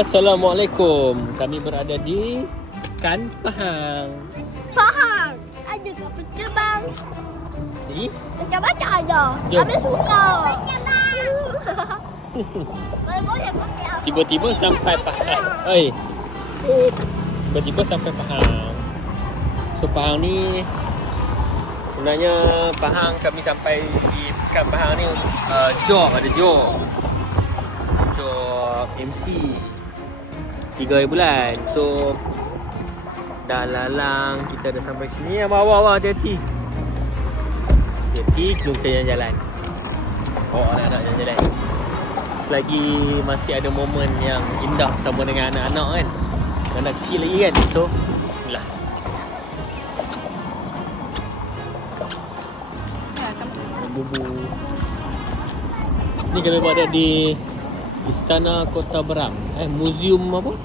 Assalamualaikum. Kami berada di Kan Pahang. Pahang. Ada kapal terbang. Jadi, Macam-macam ada. Jom. Kami suka. Boleh pakai apa? tiba-tiba sampai Pahang. Oi. Tiba-tiba sampai Pahang. So Pahang ni sebenarnya Pahang kami sampai di Kan Pahang ni Jog ada Jog MC 3 bulan. So dah lalang kita dah sampai sini. Awak hati-hati. Hati-hati jom kita jalan-jalan. Anak-anak jalan-jalan. Selagi masih ada momen yang indah bersama dengan anak-anak kan. Anak kecil lagi kan. So bismillah. Bubu. Ni kami berada di Istana Kota Berang. Muzium apa?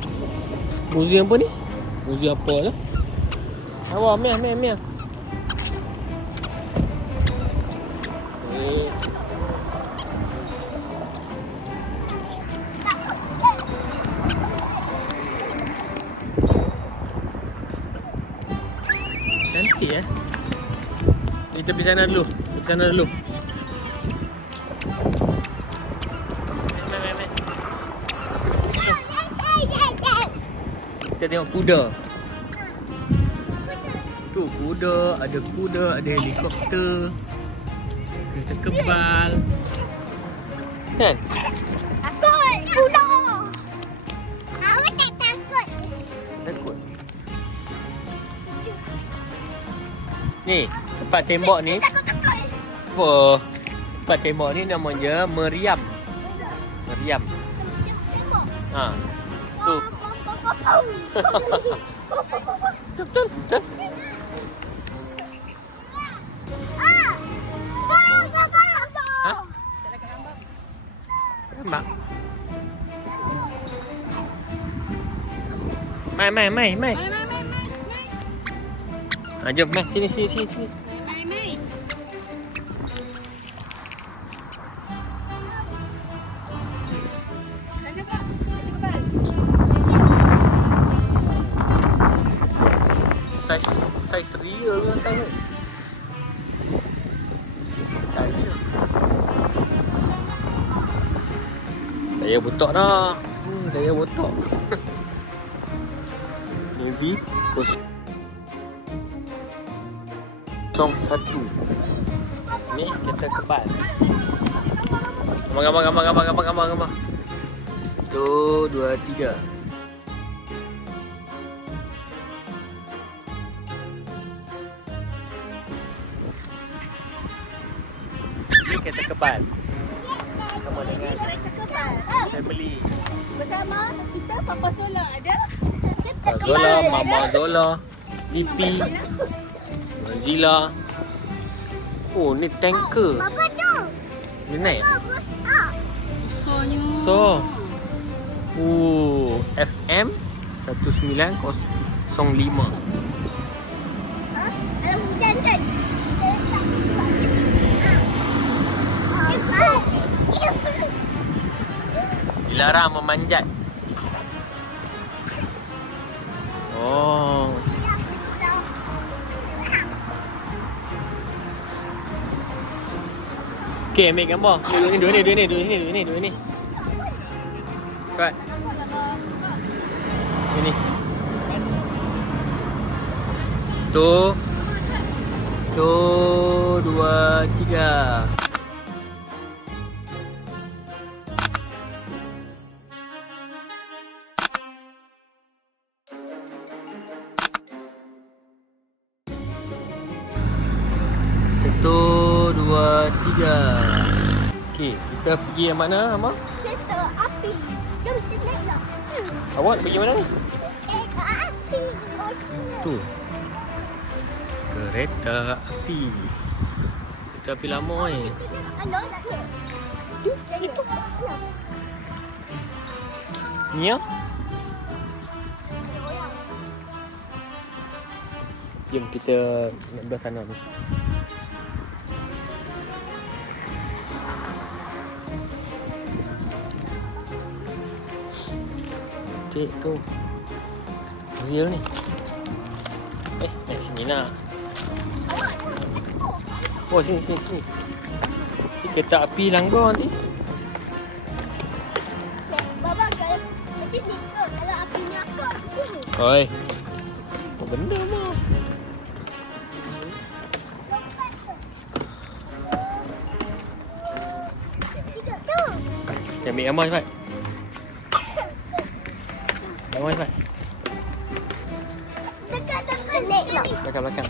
Muzium apa ni? Muzium apa lah? Awak meh. Cantik eh. Ni tepi sana dulu. Kita tengok kuda. Tu kuda, ada helikopter. Kereta kebal. Kan? Takut. Kuda. Awak tak takut. Takut. Ni, tempat tembok ni. Takut. Apa? Tempat tembok ni namanya Meriam. Ha. Tu. Betul. Ha? Nampak? Mai. Ha, jom, mai. Sini. Saiz real lah saya. Style dia. Saya botak dah. Saya botak. Navy 01. Ni kereta kebal. Gambar. 1, 2, 3. Ni kereta kebal. Sama dengan family. Bersama kita Papa Zola ada. Zola, Mama Zola, Pipi, Zila. Oh, ni tanker. Papa tu. Dia naik. Besarnya. So, FM 1905. Ada hujan kan? Dilarang memanjat. Oh. Okey, ambil gambar. Dua ni. Kuat. Ini. Tu. 2, 3. Satu, dua, tiga. Okey, kita pergi yang mana, Amar? Kereta api. Jom kita naik lah. Awak pergi mana ni? Kereta api. Tu. Kereta api. Kereta api lama ni. Ada tak ni? Itu. Ni ya? Jom kita nak belah sana tu. cantik tu. Real ni. Sini nak. Oh, sini. Nanti kereta api langgar nanti. Baba kalau macam ni kalau api ni apa? Oi. Apa benda mah? Tidak tu. Ambil gambar cepat. Gambar cepat. Dekat naik nak. Belakang.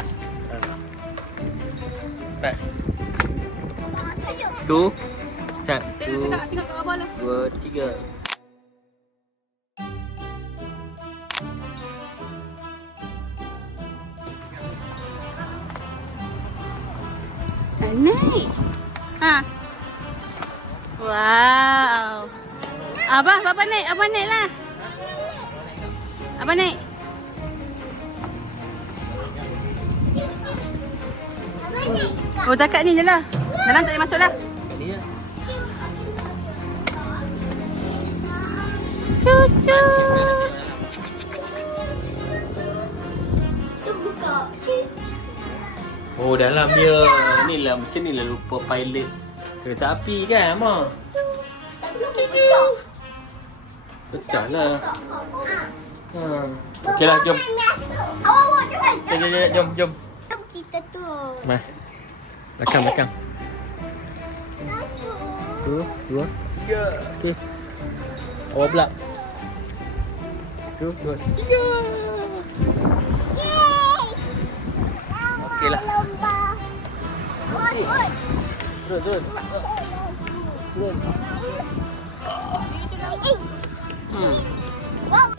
Baik. Tu. Satu. Tengok kat abang lah. 2, 3. Naik. Ha. Wow. Abang naik. Abang naik lah. Abang naik. Oh, takat ni je lah. Dalam tak boleh masuk lah. Ni ya. Cucu. Tu buka. Oh, dalam dia. Ni lah macam ni lah lupa pilot kereta api kan, Mak? Pecah lah. Okey lah, jom. Awak jangan. Jom. Kita tu. Mari. Belakang. Aku. 1, 2, 3. Okey. Awak pula. 1, 2, 3. Yeay. Okey lah. Lomba. Oi. Turun. Wow.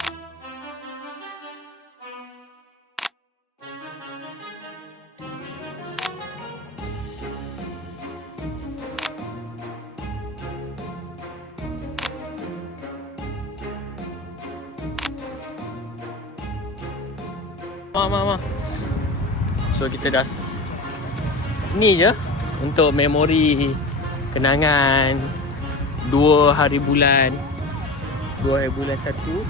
Ma. So kita dah ni je untuk memori kenangan 2 hari bulan 1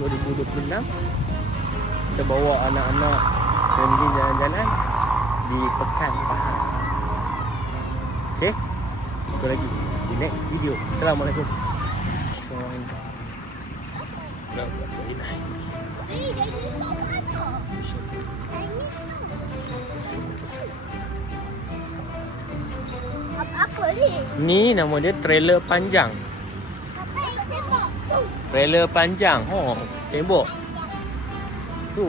2026. Kita bawa anak-anak pergi jalan-jalan di Pekan Pahang. Okay, itu lagi di next video. Assalamualaikum. Apa ni? Ni nama dia trailer panjang. Apa yang tembak? Trailer panjang. Oh, tembok. Tu.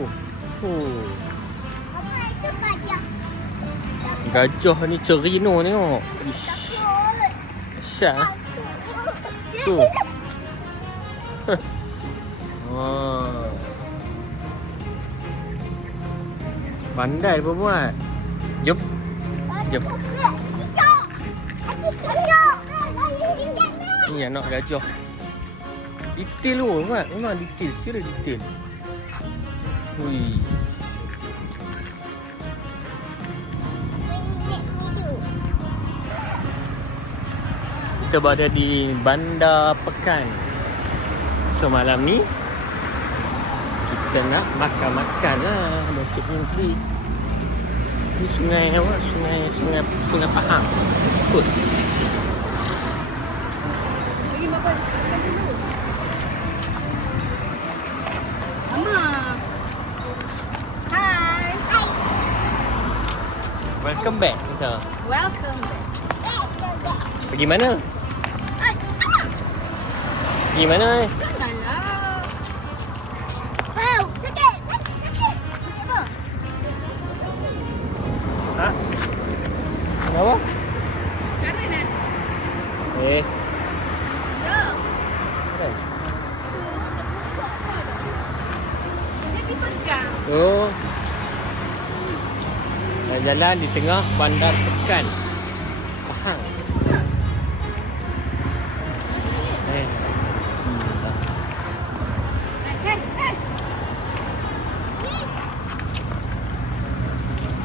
Apa itu pajak? Gajah ni cerino tengok. Ish. Dahsyat lah. Tu. Wah. Pandai perempuan. Jom. Ni anak gajah. Detail tu Mat. Memang detail. Serius detail. Hui. Kita berada di Bandar Pekan. So malam ni kita nak makan-makan lah. Macam ni. Ni sungai apa? Sungai Pahang. Ikut. Pergi makan dulu. Mama. Hi. Welcome back kita. Welcome. Pergi mana? Pergi mana eh? Janganlah. Wow, sakit. Ha? Kenapa? Cara nak. Eh. Jom. Eh. Dia dipegang. Oh. Jalan di tengah Bandar Pekan Pahang.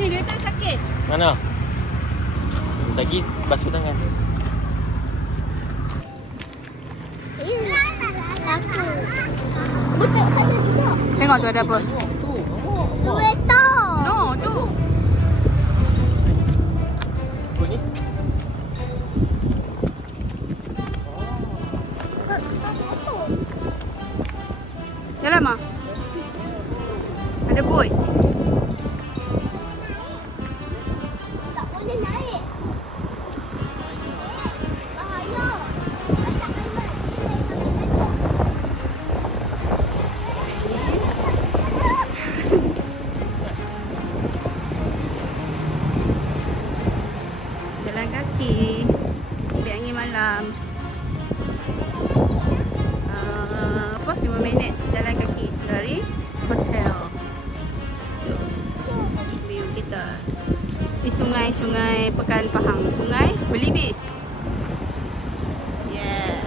Ni dia tak sakit. Mana? Lagi basuh tangan. La la la Aku. Bukan sana juga. Tengok tu ada apa. Kereta. No, tu. Apa ni? Jalan mah. Ada boy. Tak boleh naik. Bahaya. Banyak aiman. Jalan kaki. Ambil angin malam. Apa? 5 minit jalan kaki dari hotel. View kita. Di sungai Pekan Pahang. Sungai Belibis. Yeah.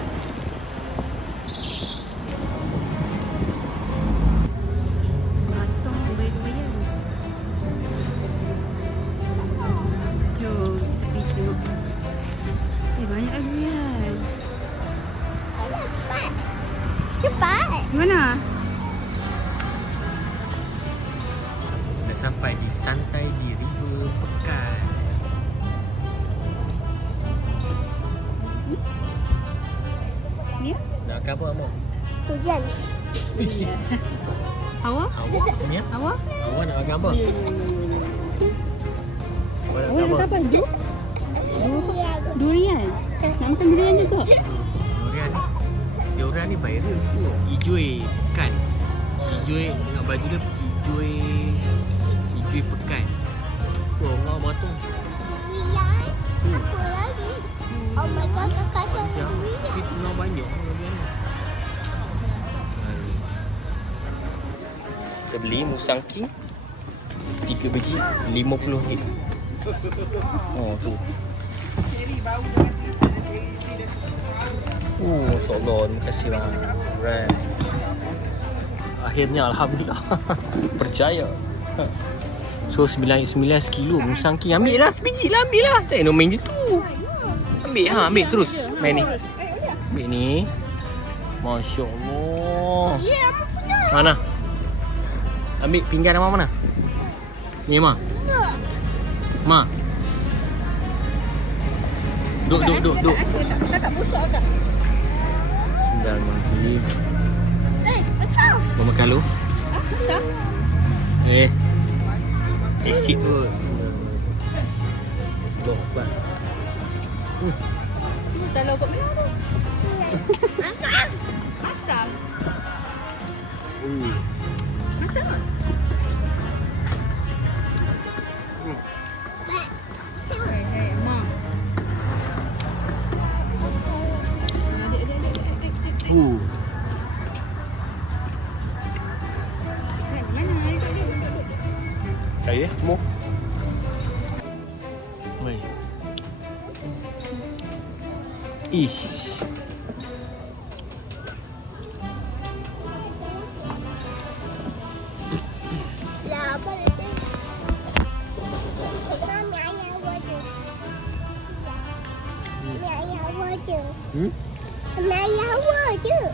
Patung bergoyang. Jom tepi tengok. Banyak lagi kan. Cepat. Cepat. Di mana? Dah sampai di santai di River Pekan. Ni? Nak makan apa, Amor? Hujan. Awak? Awak punya? Awak? Awak nak makan apa? Awak nak makan apa? Jom. Durian. Nak makan durian juga. Durian ni. Durian ni baik dia. Hijau pekan. Hijau dengan baju dia hijau pekan. Oh, ngau batu. Lian. Apa lagi? Oh my god, kakak Ya, cakap tapi tengah banyak durian ni. Kita beli Musang King 3 biji RM50. Oh tu. Oh, insyaAllah. Terima kasih lah. Right. Akhirnya Alhamdulillah. Percaya. So 99 sekilo Musang King. Ambil lah sebiji lah, ambil lah. Tak payah main gitu. Ambil ha, ambil terus. Main ni. Ambil ni. Masya Allah. Ya, apa punya? Mana? Ambil pinggan Mama mana? Ni Ma. Ma. Duk. Tak busuk tak? Sendal maghrib. Macam? Mau makan lu? Tak. Asyik kot. Duk buat. Tak logok mana tu? Asam. Asam. Asam. Hei, Ma. Kaya mo. Mai. Ish. Lah, apa lagi? Mami, ayah wajah. Ayah wajah. Ayah wajah.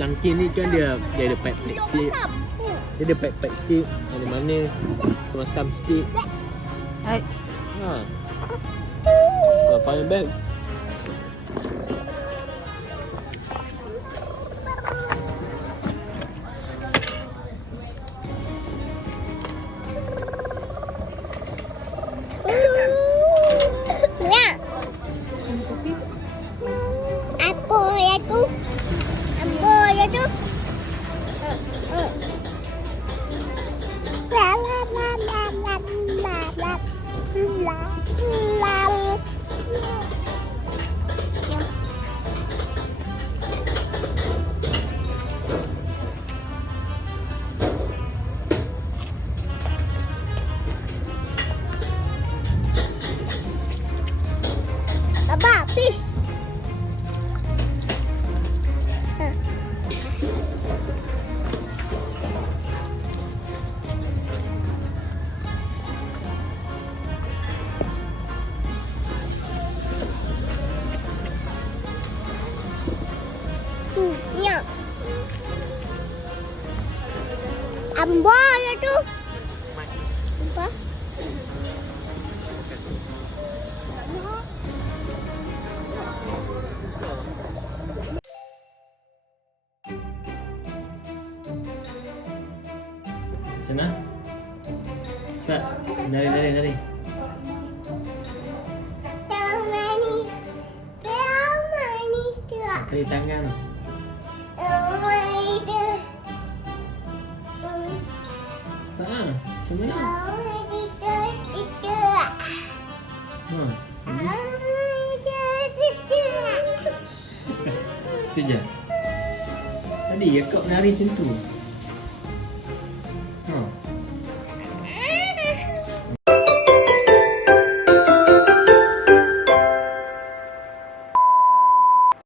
Sangkin ni kan dia ada pack sikit. Dia ada pack sikit. Mana-mana masam sikit. Hai. Ha. Apa yang bag? Ya. Apa ya tu? Apa ya tu? La la la la la la la la la. Baba, please. Ambil ya tu. Apa? Sana. Cepat. Lari. Tahu manis. Tahu manis tu. Tarik tangan. Manis tu. Cepat lah. Macam mana? Manis tu. Itu. Ha. Manis tu. Itu je. Tadi ya kau menari macam tu.